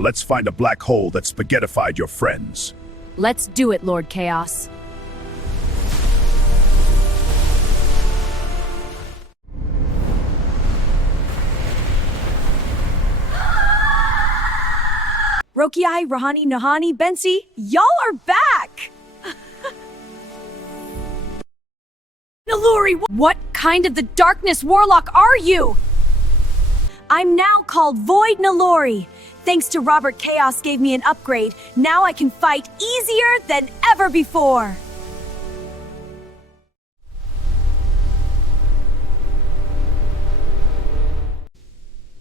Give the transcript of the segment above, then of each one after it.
Now let's find a black hole that spaghettified your friends. Let's do it, Lord Chaos. Rokiai, Rahani, Nahani, Bensi, y'all are back! Naluri, What kind of the darkness warlock are you? I'm now called Void Nalori. Thanks to Robert Chaos gave me an upgrade, now I can fight easier than ever before.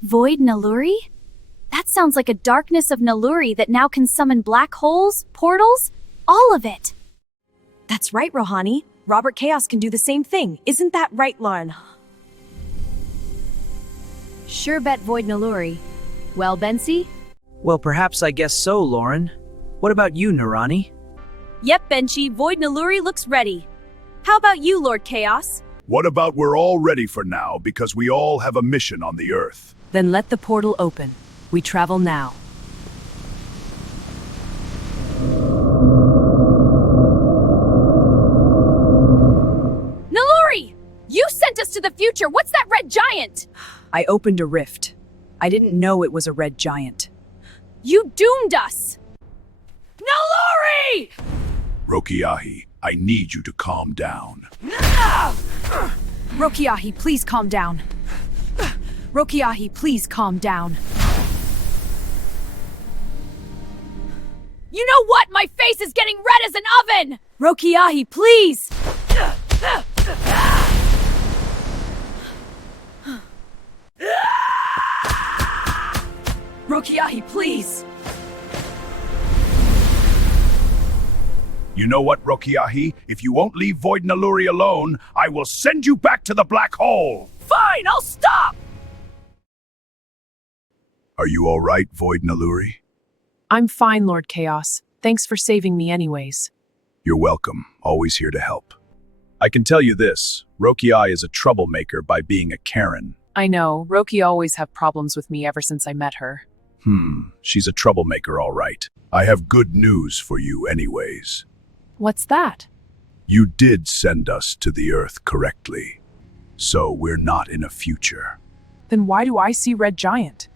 Void Naluri? That sounds like a darkness of Naluri that now can summon black holes, portals, all of it. That's right, Rohani. Robert Chaos can do the same thing. Isn't that right, Lauren? Sure bet Void Naluri. Well, Bensi? Well, perhaps I guess so, Lauren. What about you, Narani? Yep, Benchi, Void Naluri looks ready. How about you, Lord Chaos? What about we're all ready for now because we all have a mission on the Earth? Then let the portal open. We travel now. Naluri! You sent us to the future! What's that red giant? I opened a rift. I didn't know it was a red giant. You doomed us! Naluri! Rokiahi, I need you to calm down. Rokiahi, please calm down. Rokiahi, please calm down. You know what? My face is getting red as an oven! Rokiahi, please! Rokiahi, please! You know what, Rokiahi? If you won't leave Void Naluri alone, I will send you back to the black hole! Fine, I'll stop! Are you all right, Void Naluri? I'm fine, Lord Chaos. Thanks for saving me anyways. You're welcome. Always here to help. I can tell you this, Rokiai is a troublemaker by being a Karen. I know, Roki always have problems with me ever since I met her. She's a troublemaker, all right. I have good news for you anyways. What's that? You did send us to the Earth correctly. So we're not in a future. Then why do I see Red Giant?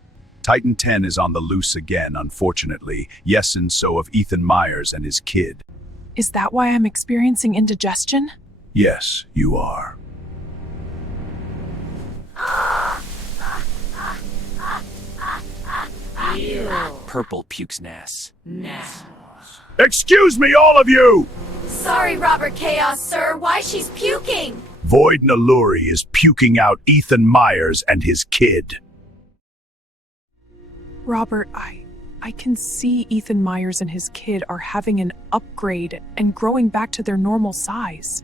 Titan 10 is on the loose again, unfortunately. Yes, and so of Ethan Myers and his kid. Is that why I'm experiencing indigestion? Yes, you are. Purple puke's nass. Excuse me, all of you! Sorry, Robert Chaos, sir. Why she's puking? Void Naluri is puking out Ethan Myers and his kid. Robert, I can see Ethan Myers and his kid are having an upgrade and growing back to their normal size.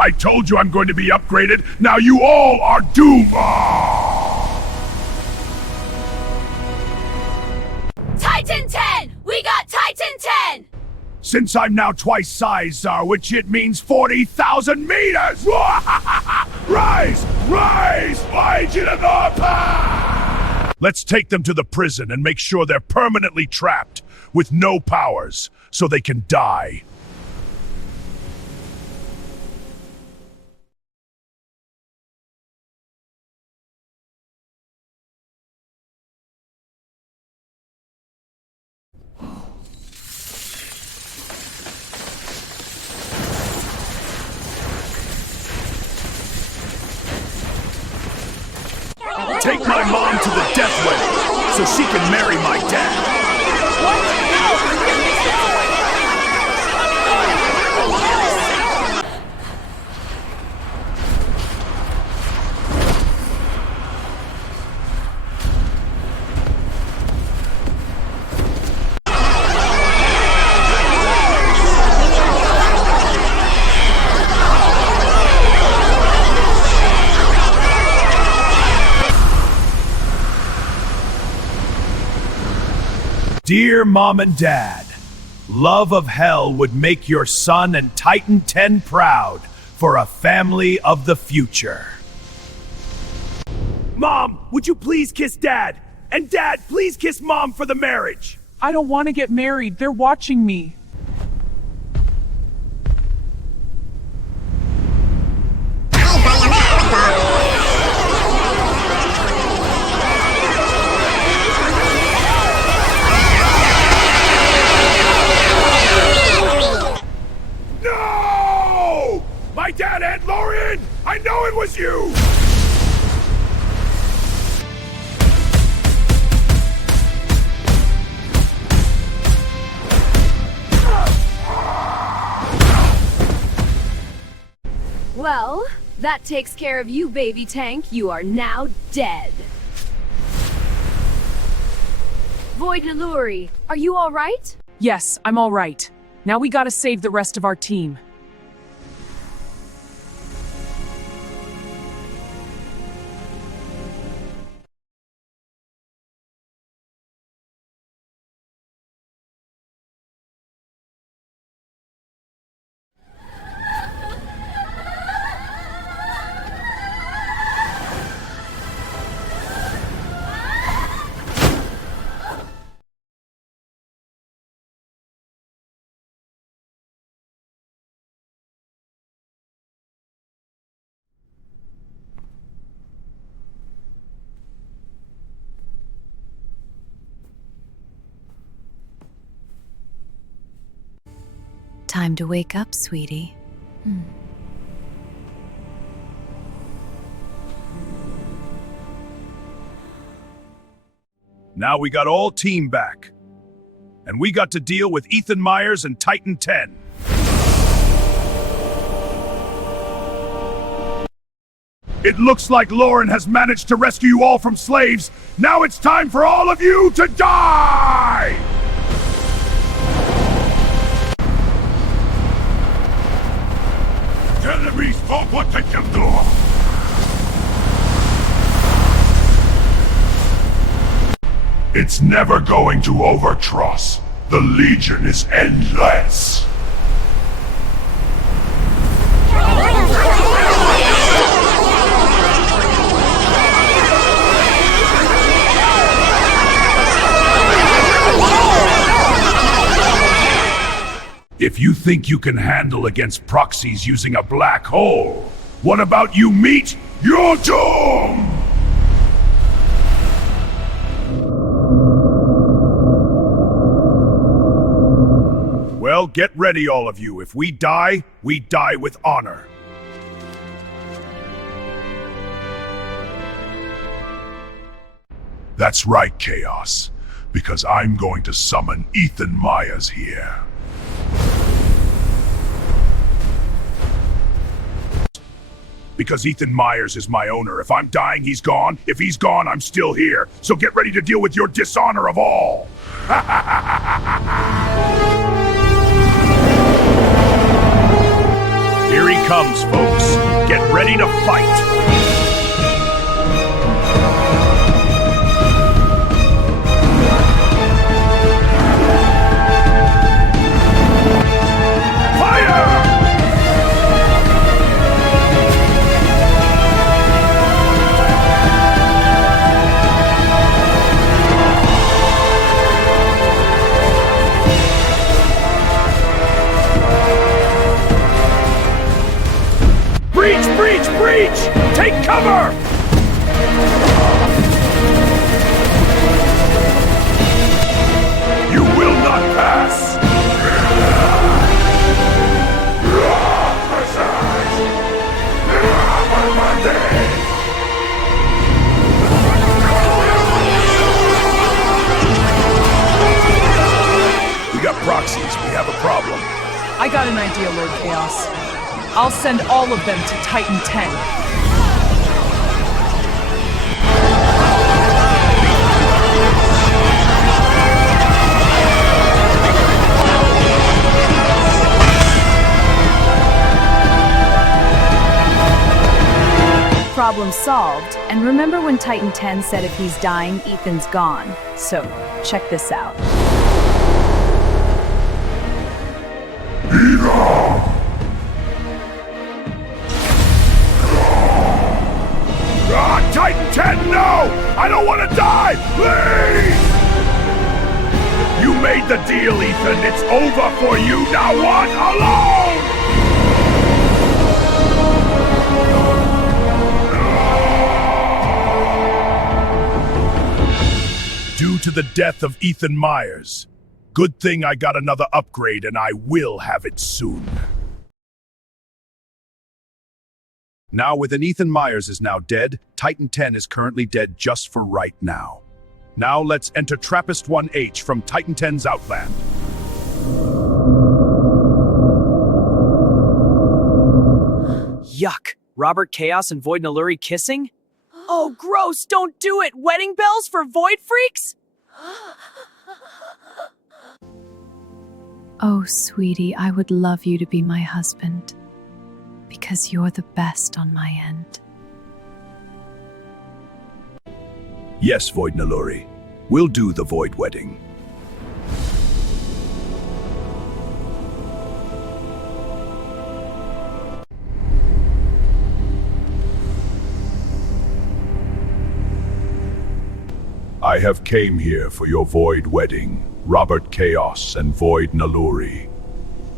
I told you I'm going to be upgraded. Now you all are doomed. Titan 10! We got Titan 10! Since I'm now twice size, which it means 40,000 meters. Rise! Rise! Let's take them to the prison and make sure they're permanently trapped with no powers so they can die. Take my mom to the death wedding so she can marry my dad. Dear Mom and Dad, love of hell would make your son and Titan 10 proud, for a family of the future. Mom, would you please kiss Dad? And Dad, please kiss Mom for the marriage. I don't want to get married. They're watching me. No! My dad, Aunt Lauren! I know it was you! Well, that takes care of you, baby tank. You are now dead. Void Naluri, are you all right? Yes, I'm all right. Now we gotta save the rest of our team. Time to wake up, sweetie. Now we got all team back. And we got to deal with Ethan Myers and Titan 10. It looks like Lauren has managed to rescue you all from slaves. Now it's time for all of you to die! It's never going to overtrust. The Legion is endless. If you think you can handle against proxies using a black hole, what about you meet your doom? Well, get ready, all of you. If we die with honor. That's right, Chaos, because I'm going to summon Ethan Myers here. Because Ethan Myers is my owner. If I'm dying, he's gone. If he's gone, I'm still here. So get ready to deal with your dishonor of all. Here he comes, folks. Get ready to fight. Breach! Take cover! You will not pass! We got proxies. We have a problem. I got an idea, Lord Chaos. I'll send all of them to Titan 10. Problem solved. And remember when Titan 10 said if he's dying, Ethan's gone. So, check this out. Titan 10, no! I don't want to die! Please! You made the deal, Ethan. It's over for you. Now what? Alone! Due to the death of Ethan Myers. Good thing I got another upgrade and I will have it soon. Now, with an Ethan Myers is now dead, Titan 10 is currently dead just for right now. Now let's enter Trappist-1H from Titan 10's Outland. Yuck. Robert Chaos and Void Naluri kissing? Oh, gross, don't do it! Wedding bells for void freaks? Oh, sweetie, I would love you to be my husband. Because you're the best on my end. Yes, Void Naluri. We'll do the Void Wedding. I have came here for your Void Wedding, Robert Chaos and Void Naluri,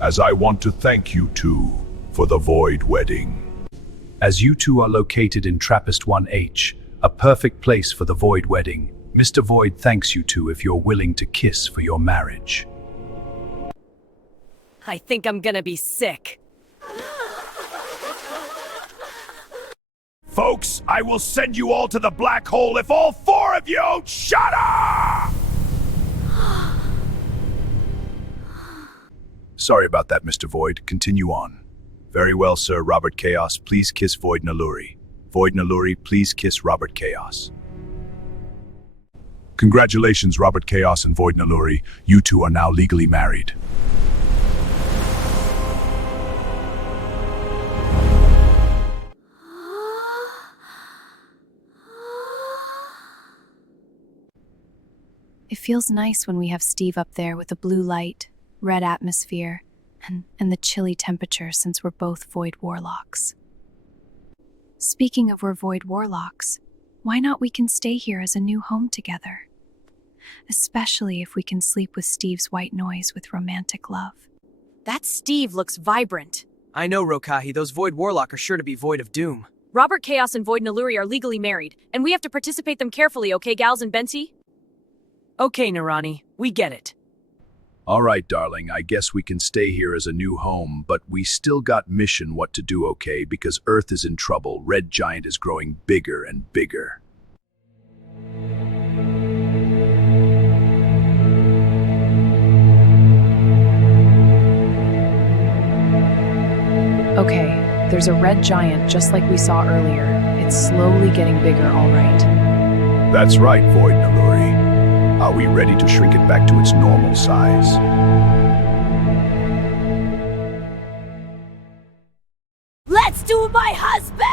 as I want to thank you two for the Void Wedding. As you two are located in Trappist-1H, a perfect place for the Void Wedding, Mr. Void thanks you two if you're willing to kiss for your marriage. I think I'm gonna be sick. Folks, I will send you all to the black hole if all four of you shut up! Sorry about that, Mr. Void. Continue on. Very well, sir. Robert Chaos, please kiss Void Naluri. Void Naluri, please kiss Robert Chaos. Congratulations, Robert Chaos and Void Naluri. You two are now legally married. It feels nice when we have Steve up there with the blue light, red atmosphere, and the chilly temperature since we're both Void Warlocks. Speaking of we're Void Warlocks, why not we can stay here as a new home together? Especially if we can sleep with Steve's white noise with romantic love. That Steve looks vibrant. I know, Rokahi, those Void Warlock are sure to be void of doom. Robert Chaos and Void Naluri are legally married, and we have to participate them carefully, okay, gals and Bensi? Okay, Narani, we get it. All right, darling, I guess we can stay here as a new home, but we still got mission what to do, okay? Because Earth is in trouble. Red Giant is growing bigger and bigger. Okay, there's a red giant just like we saw earlier. It's slowly getting bigger, all right. That's right, Void Naluri. Are we ready to shrink it back to its normal size? Let's do my husband!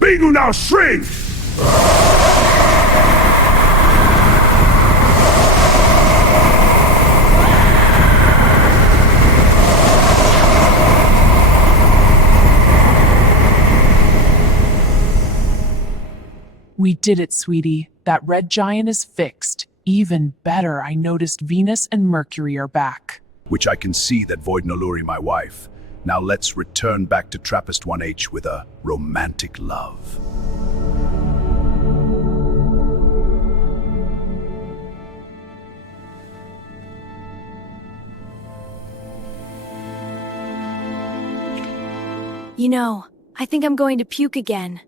Bingu now shrink! We did it, sweetie. That red giant is fixed. Even better, I noticed Venus and Mercury are back. Which I can see that Void Naluri, my wife. Now let's return back to Trappist-1H with a romantic love. You know, I think I'm going to puke again.